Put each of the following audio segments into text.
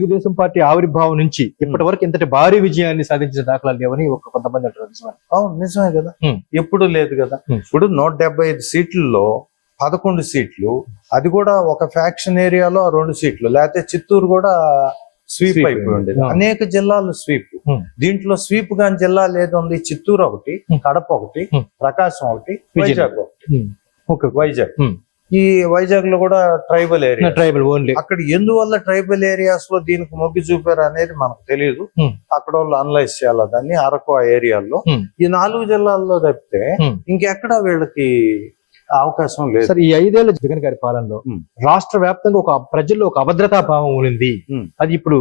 Telugu Desam party ఆవిర్భావం నుంచి ఇప్పటి వరకు ఇంతటి భారీ విజయాన్ని సాధించిన దాఖలాలు లేవని ఒక కొంతమంది అంటారు నిజమే. అవును నిజమే కదా. ఎప్పుడు లేదు కదా. ఇప్పుడు నూట డెబ్బై ఐదు సీట్లలో పదకొండు సీట్లు అది కూడా ఒక ఫ్యాక్షన్ ఏరియాలో రెండు సీట్లు లేకపోతే చిత్తూరు కూడా స్వీప్ అయిపోయి ఉండేది. అనేక జిల్లాలు స్వీప్. దీంట్లో స్వీప్ గాని జిల్లా లేదు ఉంది చిత్తూరు ఒకటి. కడప ఒకటి. ప్రకాశం ఒకటి. వైజాగ్ ఒకటి. ఓకే వైజాగ్. ఈ వైజాగ్లో కూడా ట్రైబల్ ఏరియా ట్రైబల్ ఓన్లీ అక్కడ ఎందువల్ల ట్రైబల్ ఏరియాస్లో దీనికి మొగ్గు చూపారు అనేది మనకు తెలియదు. అక్కడ వాళ్ళు అనలైజ్ చేయాలి దాన్ని అరకు ఆ ఏరియాల్లో Hmm. ఈ నాలుగు జిల్లాల్లో తప్పితే. ఇంకెక్కడ వీళ్ళకి అవకాశం లేదు సార్ ఈ ఐదేళ్ళ జగన్ గారి పాలనలో. రాష్ట్ర వ్యాప్తంగా ఒక ప్రజల్లో ఒక అభద్రతా భావం ఉంది. అది ఇప్పుడు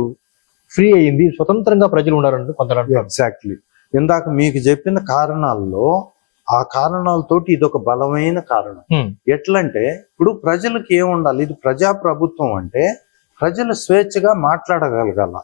ఫ్రీ అయింది స్వతంత్రంగా ప్రజలు కొందరు అంటున్నారు. ఎగ్జాక్ట్లీ ఇందాక మీకు చెప్పిన కారణాల్లో ఆ కారణాలతోటి ఇది ఒక బలమైన కారణం. ఎట్లంటే ఇప్పుడు ప్రజలకు ఏముండాలి ఇది ప్రజా ప్రభుత్వం అంటే ప్రజలు స్వేచ్ఛగా మాట్లాడగలగాల.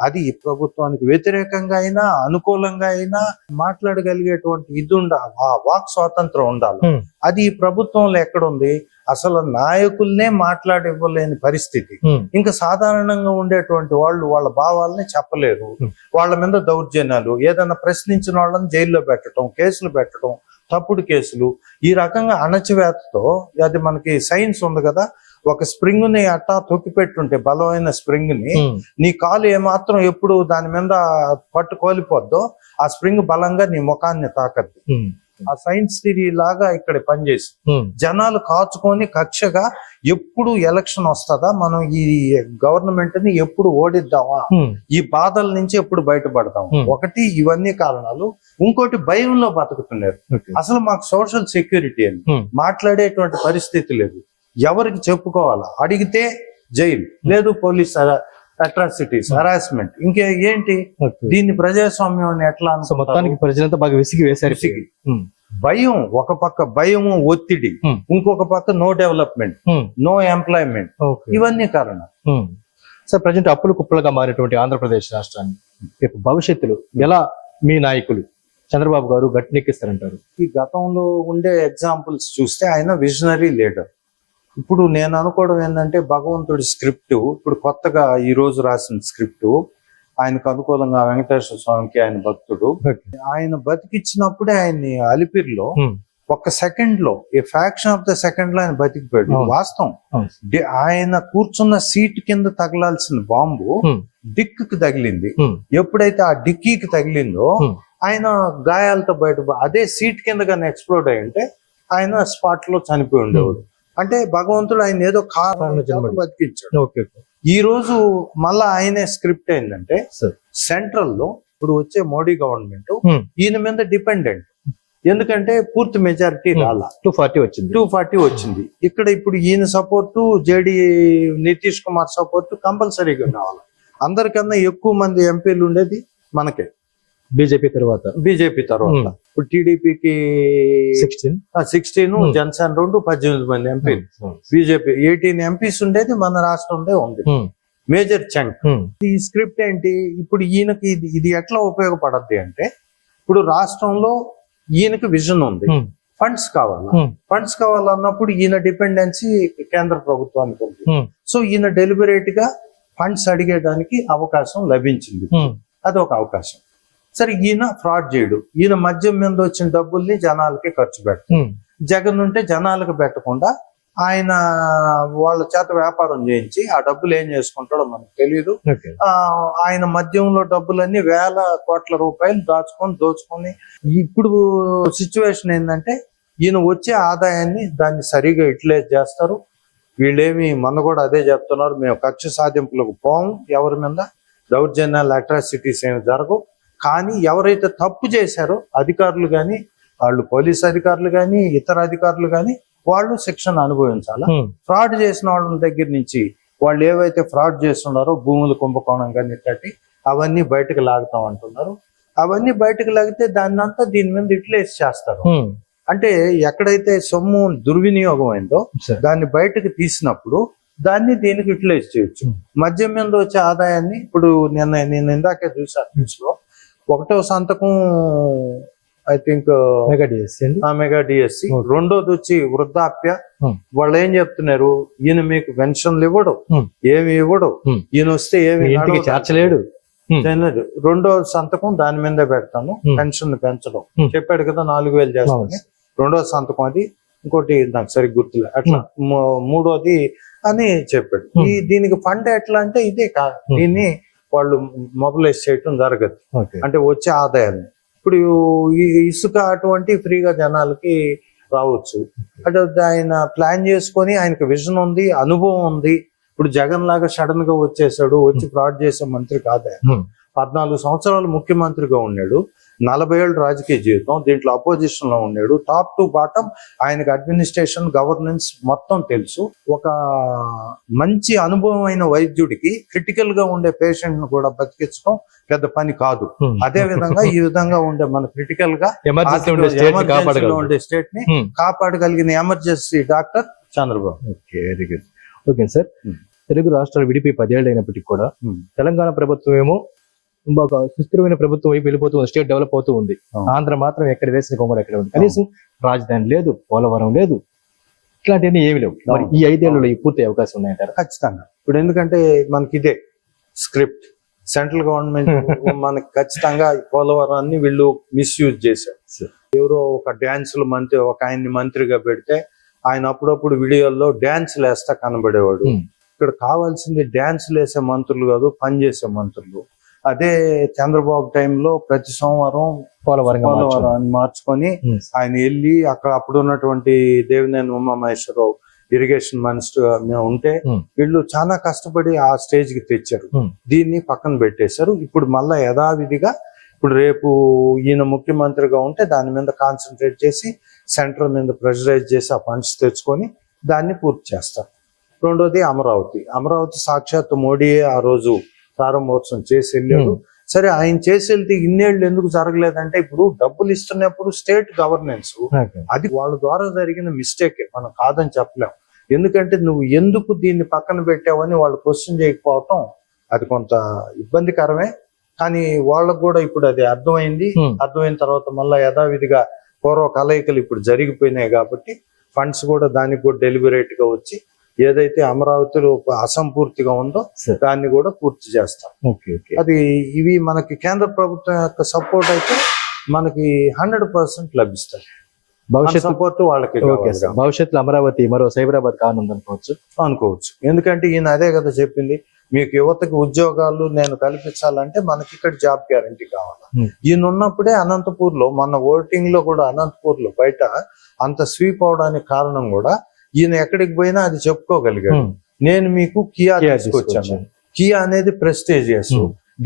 అది ఈ ప్రభుత్వానికి వ్యతిరేకంగా అయినా అనుకూలంగా అయినా మాట్లాడగలిగేటువంటి ఇది ఉండాలి ఆ వాక్ స్వాతంత్రం ఉండాలి. అది ఈ ప్రభుత్వంలో ఎక్కడుంది అసలు నాయకుల్నే మాట్లాడివ్వలేని పరిస్థితి. ఇంకా సాధారణంగా ఉండేటువంటి వాళ్ళు వాళ్ళ భావాలని చెప్పలేరు. వాళ్ళ మీద దౌర్జన్యాలు ఏదైనా ప్రశ్నించిన వాళ్ళని జైల్లో పెట్టడం కేసులు పెట్టడం తప్పుడు కేసులు ఈ రకంగా అణచివేతతో అది మనకి సైన్స్ ఉంది కదా ఒక స్ప్రింగ్ని అట్టా తొక్కి పెట్టుంటే బలమైన స్ప్రింగ్ని. నీ కాలు ఏమాత్రం ఎప్పుడు దాని మీద పట్టు కోల్పోద్దో ఆ స్ప్రింగ్ బలంగా నీ ముఖాన్ని తాకద్దు. ఆ సైన్స్ థిరీ లాగా ఇక్కడ పనిచేసి. జనాలు కాచుకొని కక్షగా ఎప్పుడు ఎలక్షన్ వస్తుందా మనం ఈ గవర్నమెంట్ని ఎప్పుడు ఓడిద్దామా. ఈ బాధల నుంచి ఎప్పుడు బయటపడతాం Hmm. ఒకటి ఇవన్నీ కారణాలు ఇంకోటి భయంలో బతుకుతున్నారు. అసలు మాకు సోషల్ సెక్యూరిటీ అని. మాట్లాడేటువంటి పరిస్థితి లేదు ఎవరికి చెప్పుకోవాలా అడిగితే జైలు లేదు పోలీస్ అట్రాసిటీస్ Hmm. హరాస్మెంట్ ఇంకే ఏంటి. దీన్ని ప్రజాస్వామ్యం ఎట్లా? మొత్తానికి ప్రజలంతా బాగా విసిగి వేశారు విసిగి. ఉమ్. భయం ఒక పక్క భయము ఒత్తిడి Hmm. ఇంకొక పక్క నో డెవలప్మెంట్. No employment. ఇవన్నీ కారణం. సార్ ప్రజెంట్ అప్పులు కుప్పలుగా మారినటువంటి ఆంధ్రప్రదేశ్ రాష్ట్రాన్ని రేపు భవిష్యత్తులో ఎలా మీ నాయకులు చంద్రబాబు గారు గట్టెక్కిస్తారంటారు ఈ గతంలో ఉండే ఎగ్జాంపుల్స్ చూస్తే ఆయన విజనరీ లీడర్ ఇప్పుడు నేను అనుకోవడం ఏంటంటే భగవంతుడి స్క్రిప్ట్ ఇప్పుడు కొత్తగా ఈ రోజు రాసిన స్క్రిప్ట్ ఆయనకు అనుకూలంగా వెంకటేశ్వర స్వామికి ఆయన భక్తుడు ఆయన బతికిచ్చినప్పుడే ఆయన్ని అలిపిరిలో. ఒక సెకండ్లో ఈ ఫ్యాక్షన్ ఆఫ్ ద సెకండ్లో ఆయన బతికిపోయాడు. వాస్తవం ఆయన కూర్చున్న సీట్ కింద తగలాల్సిన బాంబు. డిక్కి తగిలింది. ఎప్పుడైతే ఆ డిక్కీకి తగిలిందో. ఆయన గాయాలతో బయట అదే సీట్ కింద కానీ ఎక్స్ప్లోడ్ అయి ఉంటే ఆయన స్పాట్లో చనిపోయి ఉండేవాడు అంటే భగవంతుడు ఆయన ఏదో కారణం. బతికించాడు. ఈ రోజు మళ్ళా ఆయనే స్క్రిప్ట్ ఏంటంటే సెంట్రల్లో ఇప్పుడు వచ్చే మోడీ గవర్నమెంట్. ఈయన మీద డిపెండెంట్ ఎందుకంటే పూర్తి మెజారిటీ. రాలా టూ ఫార్టీ వచ్చింది టూ ఫార్టీ వచ్చింది ఇక్కడ ఇప్పుడు ఈయన support JD Nitish Kumar support కంపల్సరీగా కావాలి అందరికన్నా ఎక్కువ మంది ఎంపీలు ఉండేది మనకే బీజేపీ తర్వాత. బీజేపీ తర్వాత. Hmm. ఇప్పుడు టీడీపీకి సిక్స్టీన్ సిక్స్టీన్ Hmm. జనసేన రెండు పద్దెనిమిది మంది ఎంపీలు బీజేపీ ఎయిటీన్ ఎంపీస్ ఉండేది మన రాష్ట్రంలో ఉంది మేజర్ చంక్. ఈ స్క్రిప్ట్ ఏంటి? ఇప్పుడు ఈయనకి ఇది ఇది ఎట్లా ఉపయోగపడద్ది అంటే ఇప్పుడు రాష్ట్రంలో ఈయనకి విజన్ ఉంది. ఫండ్స్ కావాలా? ఫండ్స్ కావాలన్నప్పుడు ఈయన డిపెండెన్సీ కేంద్ర ప్రభుత్వానికి ఉంది. సో ఈయన డెలిబరేట్గా ఫండ్స్ అడిగేదానికి అవకాశం లభించింది. అది ఒక అవకాశం. సరే ఈయన ఫ్రాడ్ చేయడు. ఈయన మద్యం మీద వచ్చిన డబ్బుల్ని జనాలకి ఖర్చు పెడతాడు. జగన్ ఉంటే జనాలకు పెట్టకుండా ఆయన వాళ్ళ చేత వ్యాపారం చేయించి ఆ డబ్బులు ఏం చేసుకుంటాడో మనకు తెలియదు ఆయన మద్యంలో డబ్బులన్నీ వేల కోట్ల రూపాయలు దాచుకొని దోచుకొని ఇప్పుడు సిచ్యువేషన్ ఏంటంటే ఈయన వచ్చే ఆదాయాన్ని దాన్ని సరిగా యూటిలైజ్ చేస్తారు. వీళ్ళేమి మన కూడా అదే చెప్తున్నారు. మేము కక్ష సాధింపులకు పోము. ఎవరి మీద? దౌర్జన్యాలు అట్రాసిటీస్ ఏమి జరగవు. కానీ ఎవరైతే తప్పు చేశారో అధికారులు కానీ వాళ్ళు పోలీస్ అధికారులు కానీ ఇతర అధికారులు కానీ వాళ్ళు శిక్షణ అనుభవించాలా? ఫ్రాడ్ చేసిన వాళ్ళ దగ్గర నుంచి వాళ్ళు ఏవైతే ఫ్రాడ్ చేస్తున్నారో భూముల కుంభకోణం కానీ ఇట్లాంటి అవన్నీ బయటకు లాగుతాం అంటున్నారు అవన్నీ బయటకు లాగితే దాన్ని అంతా దీని మీద యూటిలైజ్ చేస్తారు. అంటే ఎక్కడైతే సొమ్ము దుర్వినియోగం అయిందో దాన్ని బయటకు తీసినప్పుడు దాన్ని దీనికి యూటిలైజ్ చేయొచ్చు. మద్యం మీద వచ్చే ఆదాయాన్ని ఇప్పుడు నిన్న నేను ఇందాకే చూసాను న్యూస్లో ఒకటో సంతకం I think mega DSC mega DSC. రెండోది వచ్చి వృద్ధాప్య. వాళ్ళు ఏం చెప్తున్నారు ఈయన మీకు పెన్షన్లు ఇవ్వడు. ఏమి ఇవ్వడు. ఈయన వస్తే ఏమి. చేర్చలేడు. రెండో సంతకం దాని మీద పెడతాను. పెన్షన్ పెంచడం. చెప్పాడు కదా నాలుగు వేలు చేస్తాను రెండో సంతకం అది ఇంకోటి నాకు సరిగ్గా గుర్తులే అట్లా మూడోది అని చెప్పాడు. ఈ దీనికి ఫండ్ ఎట్లా అంటే ఇదే కా Hmm. దీన్ని వాళ్ళు మొబిలైజ్ చేయటం జరగదు. అంటే వచ్చే ఆదాయాన్ని. ఇప్పుడు ఇసుక అటువంటి ఫ్రీగా జనాలకి రావచ్చు. అంటే ఆయన ప్లాన్ చేసుకొని ఆయనకు విజన్ ఉంది అనుభవం ఉంది. ఇప్పుడు జగన్ లాగా సడన్గా వచ్చేసాడు వచ్చి ఫ్రాడ్ చేసే మంత్రి కాదు. పద్నాలుగు సంవత్సరాలు ముఖ్యమంత్రిగా ఉన్నాడు. నలభై ఏళ్ళు రాజకీయ జీవితం దీంట్లో అపోజిషన్లో ఉన్నాడు. టాప్ టు బాటం ఆయనకు అడ్మినిస్ట్రేషన్ గవర్నెన్స్ మొత్తం తెలుసు. ఒక మంచి అనుభవం అయిన వైద్యుడికి క్రిటికల్గా ఉండే పేషెంట్ను కూడా బతికించడం పెద్ద పని కాదు. అదే విధంగా ఈ విధంగా ఉండే మన క్రిటికల్గా ఎమర్జెన్సీ ఉండే స్టేట్ ఎమర్జెన్సీలో ఉండే స్టేట్ని. కాపాడగలిగిన emergency doctor Chandrababu. Okay very good. Okay sir. Telugu రాష్ట్రాలు విడిపోయి పదేళ్ళు అయినప్పటికీ కూడా. తెలంగాణ ప్రభుత్వం ఏమో ఒక సుస్థిరమైన ప్రభుత్వం వైపు వెళ్ళిపోతూ ఉంది స్టేట్ డెవలప్ అవుతూ ఉంది. ఆంధ్ర మాత్రం ఎక్కడ వేసిన కొమ్మలు ఎక్కడ ఉంది? కనీసం రాజధాని లేదు పోలవరం లేదు. ఇట్లాంటివన్నీ ఏమి లేవు. మరి. ఈ ఐదేళ్ళలో ఈ పూర్తి అవకాశం ఉన్నాయంటారా? ఖచ్చితంగా. ఇప్పుడు ఎందుకంటే మనకి ఇదే స్క్రిప్ట్. సెంట్రల్ గవర్నమెంట్ మనకి ఖచ్చితంగా పోలవరాన్ని వీళ్ళు మిస్యూజ్ చేశారు. ఎవరో ఒక డ్యాన్సులు మంత్రి ఒక ఆయన్ని మంత్రిగా పెడితే ఆయన అప్పుడప్పుడు వీడియోల్లో డ్యాన్సులు వేస్తా కనబడేవాడు. ఇక్కడ కావాల్సింది డ్యాన్సులు వేసే మంత్రులు కాదు పని చేసే మంత్రులు. అదే చంద్రబాబు టైంలో ప్రతి సోమవారం. పోలవరాన్ని మార్చుకొని Hmm. ఆయన వెళ్ళి అక్కడ అప్పుడు ఉన్నటువంటి దేవినేని ఉమామహేశ్వరరావు ఇరిగేషన్ మినిస్టర్ ఉంటే Hmm. వీళ్ళు చాలా కష్టపడి ఆ స్టేజ్కి తెచ్చారు Hmm. దీన్ని పక్కన పెట్టేశారు ఇప్పుడు మళ్ళా యథావిధిగా ఇప్పుడు రేపు ఈయన ముఖ్యమంత్రిగా ఉంటే దాని మీద కాన్సన్ట్రేట్ చేసి సెంటర్ మీద ప్రెషరైజ్ చేసి ఆ ఫండ్స్ తెచ్చుకొని దాన్ని పూర్తి చేస్తారు రెండోది అమరావతి అమరావతి సాక్షాత్ మోడీయే ఆ రోజు ప్రారంభోత్సవం చేసి వెళ్ళాడు. సరే ఆయన చేసి వెళ్తే ఇన్నేళ్ళు ఎందుకు జరగలేదంటే ఇప్పుడు డబ్బులు ఇస్తున్నప్పుడు స్టేట్ గవర్నెన్స్. అది వాళ్ళ ద్వారా జరిగిన మిస్టేక్ మనం కాదని చెప్పలేం ఎందుకంటే నువ్వు ఎందుకు దీన్ని పక్కన పెట్టావని వాళ్ళు క్వశ్చన్ చేయకపోవటం అది కొంత ఇబ్బందికరమే కానీ వాళ్ళకు కూడా ఇప్పుడు అది అర్థమైంది. అర్థమైన తర్వాత మళ్ళీ యథావిధిగా పూర్వ కలయికలు ఇప్పుడు జరిగిపోయినాయి కాబట్టి ఫండ్స్ కూడా దానికి కూడా డెలిబరేట్గా వచ్చి ఏదైతే అమరావతిలో అసంపూర్తిగా ఉందో. దాన్ని కూడా పూర్తి చేస్తాం. Okay okay. అది ఇవి మనకి కేంద్ర ప్రభుత్వం యొక్క సపోర్ట్ అయితే మనకి హండ్రెడ్ పర్సెంట్ లభిస్తాయి. భవిష్యత్తు సపోర్ట్ వాళ్ళకి భవిష్యత్తులో అమరావతి మరో సైబరాబాద్ కానుంది అనుకోవచ్చు. అనుకోవచ్చు. ఎందుకంటే ఈయన అదే కదా చెప్పింది మీకు యువతకి ఉద్యోగాలు నేను కల్పించాలంటే మనకి ఇక్కడ జాబ్ గ్యారంటీ కావాలి. ఈయన ఉన్నప్పుడే అనంతపూర్లో మన ఓటింగ్లో కూడా అనంతపూర్లో బయట అంత స్వీప్ అవడానికి కారణం కూడా ఈయన ఎక్కడికి పోయినా అది చెప్పుకోగలిగాడు. నేను మీకు కియా తీసుకొచ్చాను. కియా అనేది ప్రెస్టేజియస్.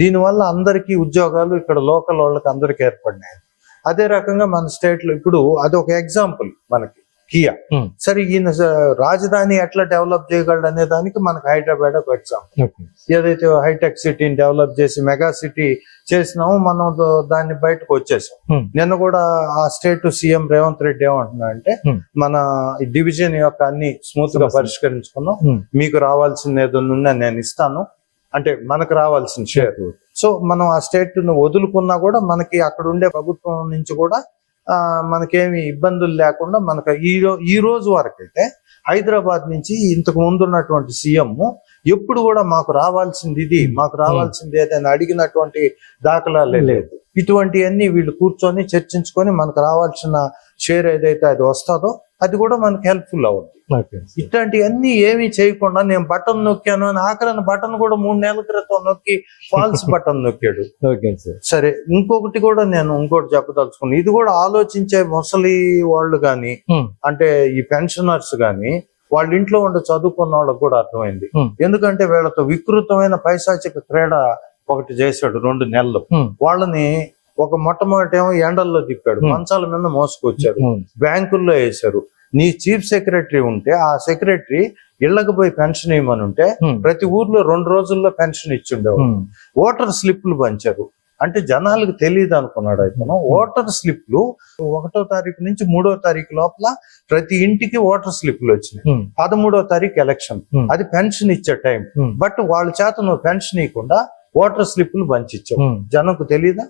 దీని వల్ల అందరికీ ఉద్యోగాలు ఇక్కడ లోకల్ వాళ్ళకి అందరికి ఏర్పడినాయి అదే రకంగా మన స్టేట్లో ఇప్పుడు అది ఒక ఎగ్జాంపుల్ మనకి కియా Hmm. సరే ఈయన రాజధాని ఎట్లా డెవలప్ చేయగలడు అనే దానికి మనకి హైదరాబాద్ ఒక ఎగ్జాంపుల్ ఏదైతే హైటెక్ సిటీని డెవలప్ చేసి మెగా సిటీ చేసినామో మనం దాన్ని బయటకు వచ్చేసాం Hmm. నిన్న కూడా ఆ స్టేట్ సీఎం రేవంత్ రెడ్డి ఏమంటున్నా అంటే Hmm. మన డివిజన్ యొక్క అన్ని స్మూత్గా. పరిష్కరించుకున్నాం. మీకు రావాల్సిన ఏదైనా ఉన్నా నేను ఇస్తాను అంటే మనకు రావాల్సిన షేర్ సో మనం ఆ స్టేట్ను వదులుకున్నా కూడా మనకి అక్కడ ఉండే ప్రభుత్వం నుంచి కూడా మనకేమి ఇబ్బందులు లేకుండా మనకు ఈ ఈ రోజు వరకు అయితే హైదరాబాద్ నుంచి ఇంతకు ముందు ఉన్నటువంటి సీఎం ఎప్పుడు కూడా మాకు రావాల్సింది ఇది మాకు రావాల్సింది ఏదైనా అడిగినటువంటి దాఖలాలే లేదు. ఇటువంటివన్నీ వీళ్ళు కూర్చొని చర్చించుకొని మనకు రావాల్సిన షేర్ ఏదైతే అది వస్తుందో అది కూడా మనకు హెల్ప్ఫుల్ అవుతుంది ఇట్లాంటివన్నీ ఏమీ చేయకుండా నేను బటన్ నొక్కాను అని ఆఖరణ బటన్ కూడా మూడు నెలల క్రితం నొక్కి ఫాల్స్ బటన్ నొక్కాడు. సార్. ఇంకొకటి కూడా నేను ఇంకోటి చెప్పదలుచుకున్నాను ఇది కూడా ఆలోచించే ముసలి వాళ్ళు గాని Hmm. అంటే ఈ పెన్షనర్స్ గాని వాళ్ళ ఇంట్లో ఉండే చదువుకున్న వాళ్ళకి కూడా అర్థమైంది. ఎందుకంటే వీళ్ళతో వికృతమైన పైశాచిక క్రీడ ఒకటి చేశాడు రెండు నెలలు. వాళ్ళని ఒక మొట్టమొదటి ఏమో ఎండల్లో తిప్పాడు. మంచాల మీద మోసుకొచ్చారు బ్యాంకుల్లో వేశారు. నీ చీఫ్ సెక్రటరీ ఉంటే ఆ సెక్రటరీ ఇళ్ళకు పోయి పెన్షన్ ఇవ్వమని ఉంటే ప్రతి ఊర్లో రెండు రోజుల్లో పెన్షన్ ఇచ్చిండేవారు ఓటర్ స్లిప్లు పంచారు. అంటే జనాలకు తెలియదు అనుకున్నాడు అతను ఓటర్ స్లిప్లు ఒకటో తారీఖు నుంచి మూడో తారీఖు లోపల ప్రతి ఇంటికి ఓటర్ స్లిప్లు వచ్చినాయి. పదమూడో తారీఖు ఎలక్షన్. అది పెన్షన్ ఇచ్చే టైం. బట్ వాళ్ళ చేత నువ్వు పెన్షన్ ఇవ్వకుండా ఓటర్ స్లిప్లు పంచిచ్చావు. జనంకు తెలియదా